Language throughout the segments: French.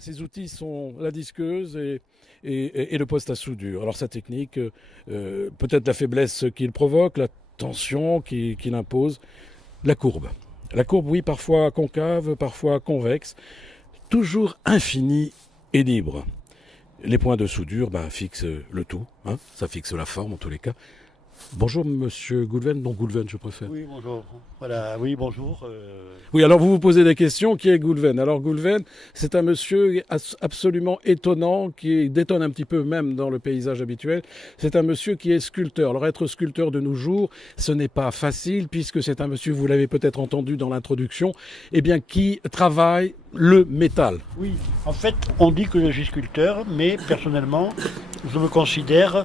Ces outils sont la disqueuse et le poste à soudure. Alors sa technique, peut-être la faiblesse qu'il provoque, la tension qu'il impose, la courbe. La courbe, oui, parfois concave, parfois convexe, toujours infinie et libre. Les points de soudure fixent le tout, hein, ça fixe la forme en tous les cas. Bonjour Monsieur Goulven, non Goulven je préfère. Oui, bonjour. Voilà, oui, bonjour. Oui, alors vous vous posez des questions, qui est Goulven? Alors Goulven, c'est un monsieur absolument étonnant, qui détonne un petit peu même dans le paysage habituel. C'est un monsieur qui est sculpteur. Alors être sculpteur de nos jours, ce n'est pas facile, puisque c'est un monsieur, vous l'avez peut-être entendu dans l'introduction, eh bien, qui travaille le métal. Oui, en fait, on dit que je suis sculpteur, mais personnellement, je me considère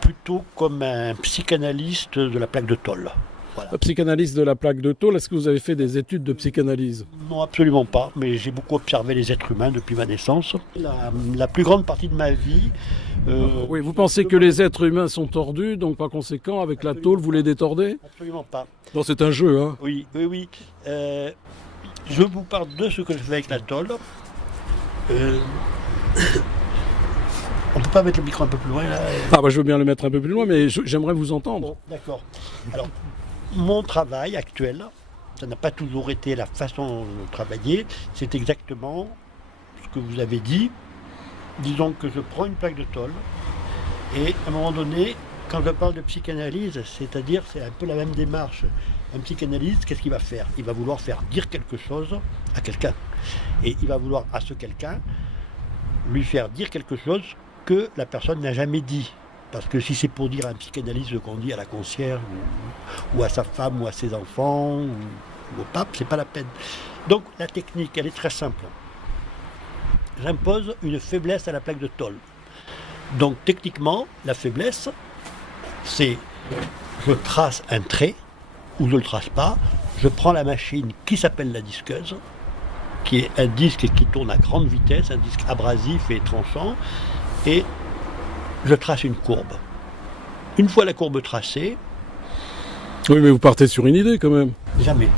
plutôt comme un psychanalyste de la plaque de tôle. Voilà. Psychanalyste de la plaque de tôle, est-ce que vous avez fait des études de psychanalyse? Non, absolument pas, mais j'ai beaucoup observé les êtres humains depuis ma naissance. La plus grande partie de ma vie... oui, vous pensez que les êtres humains sont tordus, donc par conséquent, avec la tôle, vous les détordez? Absolument pas. Non, c'est un jeu, hein. Oui, oui, oui. Je vous parle de ce que je fais avec la tôle. On peut pas mettre le micro un peu plus loin là? Je veux bien le mettre un peu plus loin, mais j'aimerais vous entendre. Bon, d'accord. Alors, mon travail actuel, ça n'a pas toujours été la façon de travailler, c'est exactement ce que vous avez dit. Disons que je prends une plaque de tôle et à un moment donné, quand je parle de psychanalyse, c'est-à-dire c'est un peu la même démarche. Un psychanalyste, qu'est-ce qu'il va faire? Il va vouloir faire dire quelque chose à quelqu'un. Et il va vouloir à ce quelqu'un lui faire dire quelque chose que la personne n'a jamais dit. Parce que si c'est pour dire à un psychanalyste ce qu'on dit à la concierge, ou à sa femme, ou à ses enfants, ou au pape, c'est pas la peine. Donc la technique, elle est très simple. J'impose une faiblesse à la plaque de tôle. Donc techniquement, la faiblesse, c'est je trace un trait, ou je ne le trace pas, je prends la machine qui s'appelle la disqueuse, qui est un disque qui tourne à grande vitesse, un disque abrasif et tranchant, et je trace une courbe. Une fois la courbe tracée... Oui, mais vous partez sur une idée quand même. Jamais.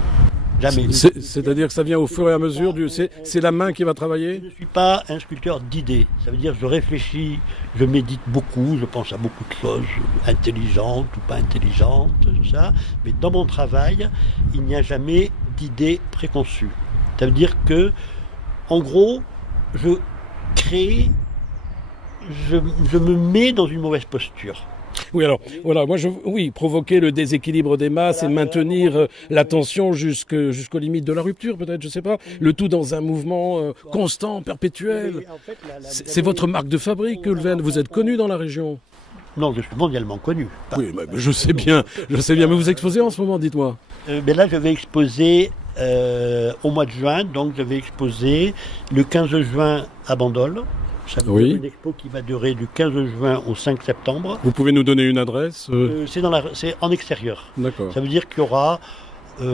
Jamais. C'est-à-dire que ça vient au fur et à mesure c'est la main qui va travailler? Je ne suis pas un sculpteur d'idées. Ça veut dire que je réfléchis, je médite beaucoup, je pense à beaucoup de choses, intelligentes ou pas intelligentes, tout ça. Mais dans mon travail, il n'y a jamais d'idées préconçues. Ça veut dire que, en gros, je crée, je me mets dans une mauvaise posture. Oui, alors, voilà, provoquer le déséquilibre des masses et maintenir la tension jusqu'aux limites de la rupture, peut-être, je sais pas. Le tout dans un mouvement constant, perpétuel. En fait, c'est votre marque de fabrique, Goulven. Vous êtes connu dans la région. Non, je suis mondialement connu. Oui, je sais bien, mais vous exposez en ce moment, dites-moi. Mais là, je vais exposer au mois de juin, donc je vais exposer le 15 juin à Bandol. Ça va être une expo qui va durer du 15 juin au 5 septembre. Vous pouvez nous donner une adresse? C'est en extérieur. D'accord. Ça veut dire qu'il y aura,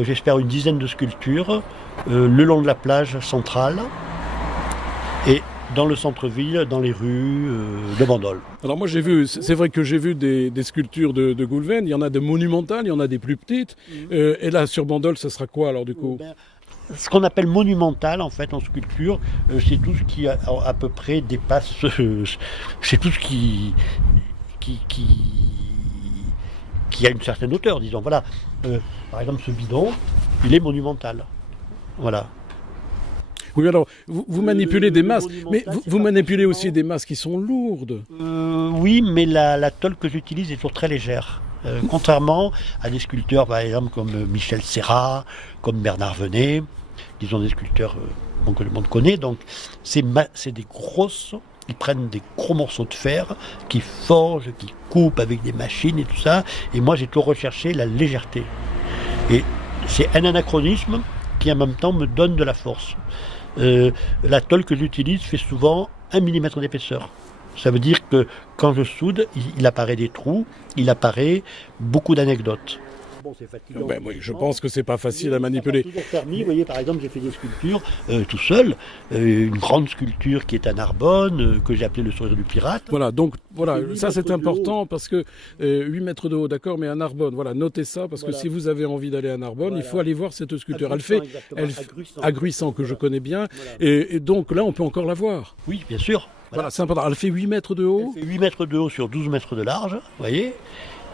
j'espère, une dizaine de sculptures le long de la plage centrale et dans le centre-ville, dans les rues de Bandol. Alors moi c'est vrai que j'ai vu des sculptures de Goulven, il y en a des monumentales, il y en a des plus petites. Et là sur Bandol, ça sera quoi alors du coup? Ce qu'on appelle monumental en fait en sculpture, c'est tout ce qui à peu près dépasse, c'est tout ce qui a une certaine hauteur, disons. Voilà. Par exemple, ce bidon, il est monumental. Voilà. Oui, alors, vous manipulez des masses, mais vous manipulez aussi des masses qui sont lourdes. Oui, mais la tôle que j'utilise est toujours très légère. Contrairement à des sculpteurs, par exemple, comme Michel Serra, comme Bernard Venet, qui sont des sculpteurs que le monde connaît. Donc, c'est des grosses... Ils prennent des gros morceaux de fer, qui forgent, qui coupent avec des machines et tout ça. Et moi, j'ai toujours recherché la légèreté. Et c'est un anachronisme qui, en même temps, me donne de la force. La tôle que j'utilise fait souvent 1 mm d'épaisseur. Ça veut dire que quand je soude, il apparaît des trous, il apparaît beaucoup d'anecdotes. Bon, c'est fatigant. Ben oui, je pense que c'est pas facile à manipuler. Ça m'a toujours permis, vous voyez, par exemple, j'ai fait des sculptures tout seul. Une grande sculpture qui est à Narbonne, que j'ai appelée le sourire du pirate. Voilà, donc voilà, C'est 8 ça c'est mètres de important parce que 8 mètres de haut, d'accord, mais à Narbonne, voilà, notez ça parce Voilà. que si vous avez envie d'aller à Narbonne, Voilà. il faut aller voir cette sculpture. À Elle fait, Gruissant, exactement, à Gruissant, que je Voilà. connais bien, Voilà. et donc là on peut encore la voir. Oui, bien sûr. Voilà, c'est important. Elle fait 8 mètres de haut. Elle fait 8 mètres de haut sur 12 mètres de large, vous voyez.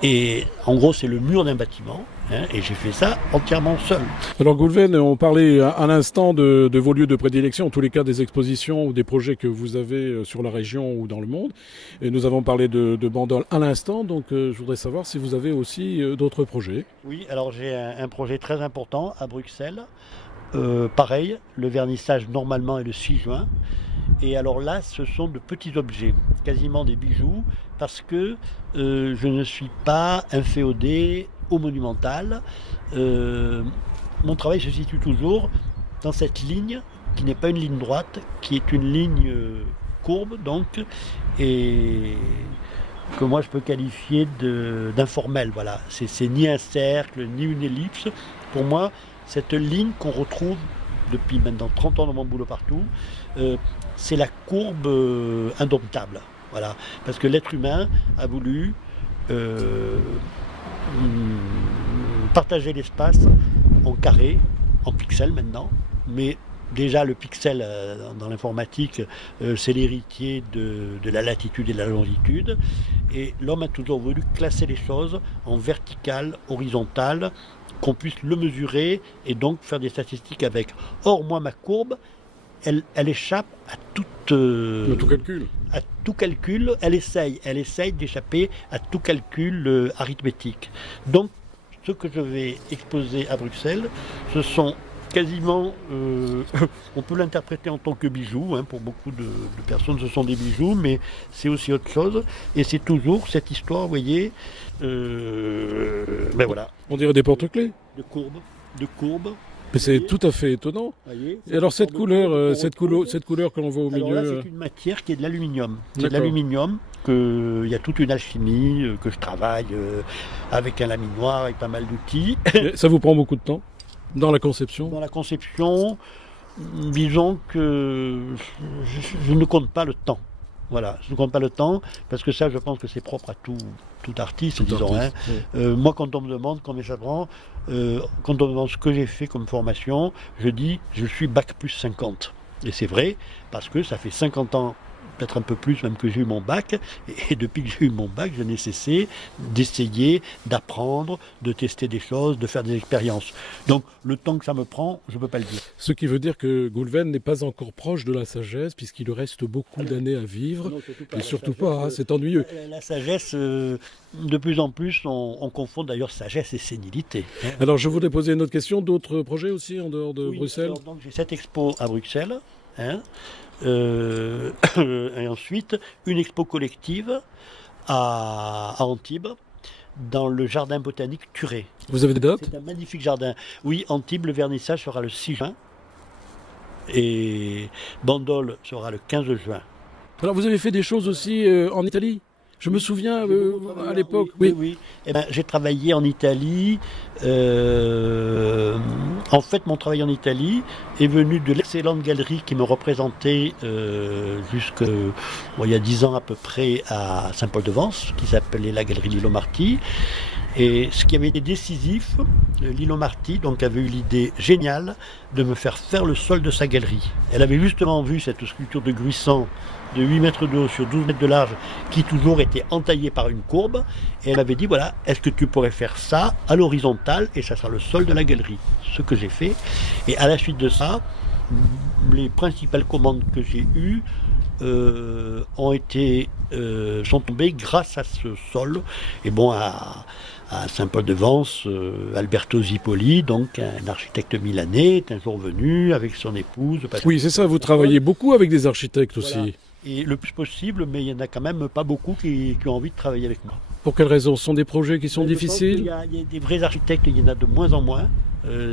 Et en gros, c'est le mur d'un bâtiment. Et j'ai fait ça entièrement seul. Alors Goulven, on parlait à l'instant de vos lieux de prédilection, en tous les cas des expositions ou des projets que vous avez sur la région ou dans le monde. Et nous avons parlé de Bandol à l'instant, donc je voudrais savoir si vous avez aussi d'autres projets. Oui, alors j'ai un projet très important à Bruxelles. Pareil, le vernissage normalement est le 6 juin. Et alors là, ce sont de petits objets, quasiment des bijoux, parce que je ne suis pas inféodé au monumental. Mon travail se situe toujours dans cette ligne, qui n'est pas une ligne droite, qui est une ligne courbe, donc, et que moi je peux qualifier d'informel. Voilà. C'est ni un cercle, ni une ellipse. Pour moi, cette ligne qu'on retrouve depuis maintenant 30 ans dans mon boulot partout, c'est la courbe indomptable. Voilà. Parce que l'être humain a voulu partager l'espace en carré, en pixels maintenant, mais déjà le pixel dans l'informatique, c'est l'héritier de la latitude et de la longitude, et l'homme a toujours voulu classer les choses en vertical, horizontal, qu'on puisse le mesurer et donc faire des statistiques avec. Or, moi, ma courbe, elle échappe à Tout calcul. à tout calcul, elle essaye d'échapper à tout calcul arithmétique. Donc, ce que je vais exposer à Bruxelles, ce sont quasiment, on peut l'interpréter en tant que bijoux, pour beaucoup de personnes ce sont des bijoux, mais c'est aussi autre chose, et c'est toujours cette histoire, vous voyez, ben voilà, On dirait des porte-clés. de courbes. Mais c'est tout à fait étonnant. Voyez, Et alors cette couleur, cette couleur cette couleur que l'on voit au alors milieu. là, c'est une matière qui est de l'aluminium. C'est de D'accord. l'aluminium, il y a toute une alchimie, que je travaille avec un laminoir, avec pas mal d'outils. Ça vous prend beaucoup de temps dans la conception? Dans la conception, disons que je ne compte pas le temps. Voilà, je ne compte pas le temps, parce que ça, je pense que c'est propre à tout artiste, disons. artiste, Moi, quand on me demande combien ça prend, quand on me demande ce que j'ai fait comme formation, je dis je suis bac plus 50. Et c'est vrai, parce que ça fait 50 ans, peut-être un peu plus même que j'ai eu mon bac, et depuis que j'ai eu mon bac, je n'ai cessé d'essayer, d'apprendre, de tester des choses, de faire des expériences. Donc le temps que ça me prend, je ne peux pas le dire. Ce qui veut dire que Goulven n'est pas encore proche de la sagesse, puisqu'il lui reste beaucoup d'années à vivre. Non, surtout pas. Et La surtout sagesse, pas, c'est ennuyeux. La sagesse, de plus en plus, on confond d'ailleurs sagesse et sénilité. Alors je voudrais poser une autre question. D'autres projets aussi en dehors de Oui, Bruxelles? alors, donc j'ai cette expo à Bruxelles, et ensuite une expo collective à Antibes, dans le jardin botanique Turé. Vous avez des dates? C'est un magnifique jardin. Oui, Antibes, le vernissage sera le 6 juin, et Bandol sera le 15 juin. Alors vous avez fait des choses aussi en Italie? Je me souviens à l'époque. Oui. Eh ben, j'ai travaillé en Italie. En fait, mon travail en Italie est venu de l'excellente galerie qui me représentait il y a 10 ans à peu près à Saint-Paul-de-Vence, qui s'appelait la galerie Lilo Marti. Et ce qui avait été décisif, Lilo Marti donc, avait eu l'idée géniale de me faire le sol de sa galerie. Elle avait justement vu cette sculpture de Gruissant de 8 mètres de haut sur 12 mètres de large qui toujours était entaillée par une courbe, et elle m'avait dit voilà, est-ce que tu pourrais faire ça à l'horizontale et ça sera le sol de la galerie, ce que j'ai fait. Et à la suite de ça, les principales commandes que j'ai eues sont tombées grâce à ce sol, et bon, à Saint-Paul-de-Vence, Alberto Zipoli, donc un architecte milanais, est un jour venu avec son épouse. Oui, c'est ça, vous travaillez beaucoup avec des architectes aussi. Voilà. Et le plus possible, mais il n'y en a quand même pas beaucoup qui ont envie de travailler avec moi. Pour quelles raisons? Ce sont des projets qui sont difficiles? Il y a des vrais architectes, il y en a de moins en moins.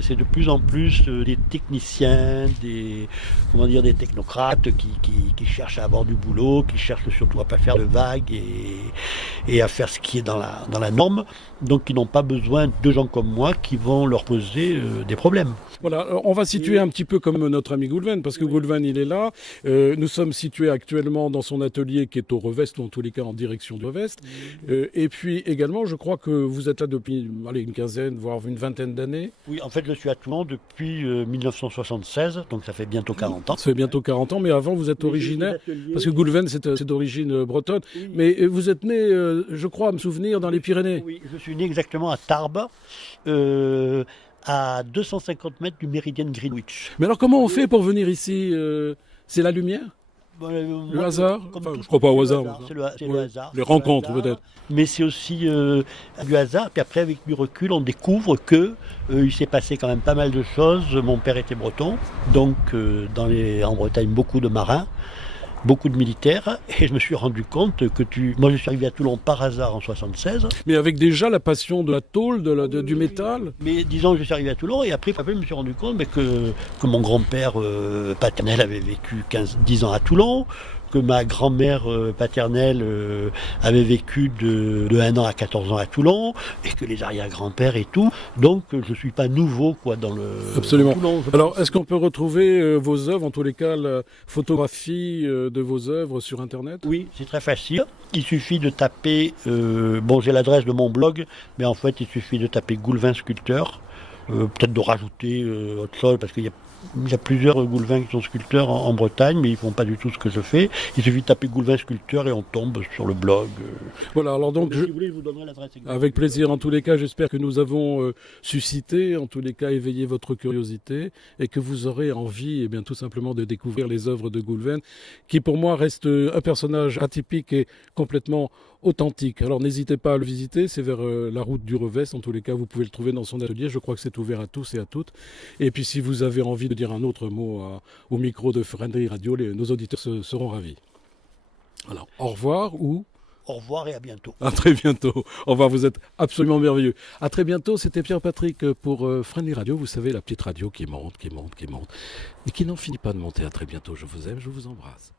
c'est de plus en plus des techniciens, des technocrates qui cherchent à avoir du boulot, qui cherchent surtout à pas faire de vagues et à faire ce qui est dans la norme, donc qui n'ont pas besoin de gens comme moi qui vont leur poser des problèmes. Voilà, on va situer un petit peu comme notre ami Goulven, parce que Goulven, il est là. Nous sommes situés actuellement dans son atelier qui est au Revest, ou en tous les cas en direction du Revest. Et puis également, je crois que vous êtes là depuis une quinzaine, voire une vingtaine d'années. Oui, en fait, je suis à Toulon depuis 1976, donc ça fait bientôt 40 ans. Ça fait bientôt 40 ans, mais avant, vous êtes originaire, parce que Goulven, c'est d'origine bretonne. Oui. Mais vous êtes né, je crois, à me souvenir, dans les Pyrénées. Oui, je suis né exactement à Tarbes. À 250 mètres du méridien de Greenwich. Mais alors comment on fait pour venir ici C'est la lumière le hasard enfin, je ne crois pas au hasard. C'est le hasard. Les rencontres peut-être. Mais c'est aussi du hasard. Puis après, avec du recul, on découvre que il s'est passé quand même pas mal de choses. Mon père était breton, donc en Bretagne, beaucoup de marins. Beaucoup de militaires, et je me suis rendu compte moi je suis arrivé à Toulon par hasard en 76. Mais avec déjà la passion de la tôle, du métal. Mais disons que je suis arrivé à Toulon, et après je me suis rendu compte que mon grand-père paternel avait vécu 10 ans à Toulon, que ma grand-mère paternelle avait vécu de 1 an à 14 ans à Toulon, et que les arrière-grands-pères et tout. Donc je ne suis pas nouveau dans le Absolument. Dans Toulon. Alors est-ce qu'on peut retrouver vos œuvres, en tous les cas la photographie de vos œuvres sur Internet? Oui, c'est très facile. Il suffit de taper, j'ai l'adresse de mon blog, mais en fait il suffit de taper Goulven sculpteur, peut-être de rajouter autre chose, parce qu'il y a plusieurs Goulven qui sont sculpteurs en Bretagne, mais ils ne font pas du tout ce que je fais. Il suffit de taper Goulven sculpteur et on tombe sur le blog. Voilà, alors donc, si vous voulez, je vous donnerai l'adresse exacte. Avec plaisir, en tous les cas, j'espère que nous avons suscité, en tous les cas, éveillé votre curiosité et que vous aurez envie, tout simplement, de découvrir les œuvres de Goulven, qui pour moi reste un personnage atypique et complètement authentique. Alors n'hésitez pas à le visiter, c'est vers la route du Revest, en tous les cas, vous pouvez le trouver dans son atelier, je crois que c'est ouvert à tous et à toutes. Et puis si vous avez envie de dire un autre mot au micro de Friendly Radio, nos auditeurs seront ravis. Alors, au revoir ou... Au revoir et à bientôt. À très bientôt. Au revoir, vous êtes absolument merveilleux. À très bientôt, c'était Pierre-Patrick pour Friendly Radio, vous savez, la petite radio qui monte, et qui n'en finit pas de monter. À très bientôt, je vous aime, je vous embrasse.